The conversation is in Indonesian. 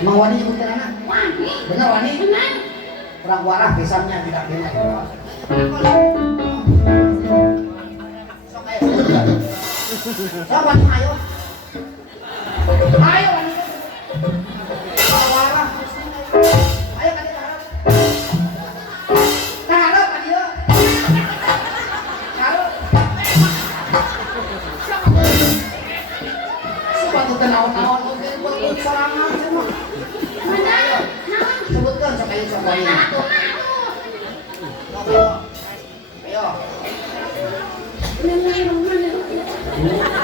Emang wani nyebutin anak? Wani. Bener wani? Benar. Kurang warah kesannya tidak benar. Sok ayo. Sok wani ayo. Ayo wani. Kurang warah. Ayo kan dia harap. Harap kan dia. Harap. Sepatu tenawan-nawan oke buat sorangan semua. Mana? Sebutkan sok ayo sok wani. Ayo. Ini mana?